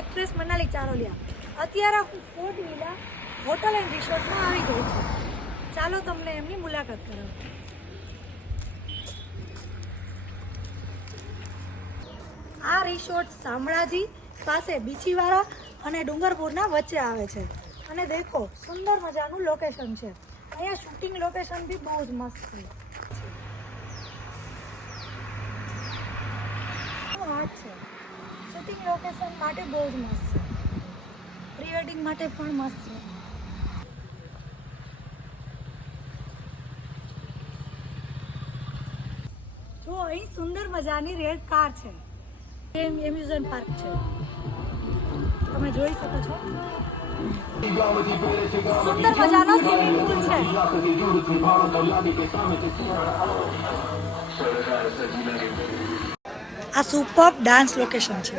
Actress Manali Charolia. અત્યારે હું fort villa hotel and રિસોર્ટમાં આવી ગઈ છું. ચાલો તમને એમની મુલાકાત કરાવું. આ રિસોર્ટ શામળાજી પાસે બીછીવાડા અને ડુંગરપુરના વચ્ચે આવે છે. અને દેખો સુંદર મજાનું લોકેશન છે. અહીંયા શૂટિંગ લોકેશન બી બહુ જ મસ્ત છે. શૂટિંગ લોકેશન માટે બહુ જ મસ્ત છે. પ્રી વેડિંગ માટે પણ મસ્ત છે. જો અહીં સુંદર મજાની રેડ કાર છે. એમ્યુઝમેન્ટ પાર્ક છે, તમે જોઈ શકો છો. સુંદર મજાનો સ્વિમિંગ પુલ છે. આ સુપર ડાન્સ લોકેશન છે.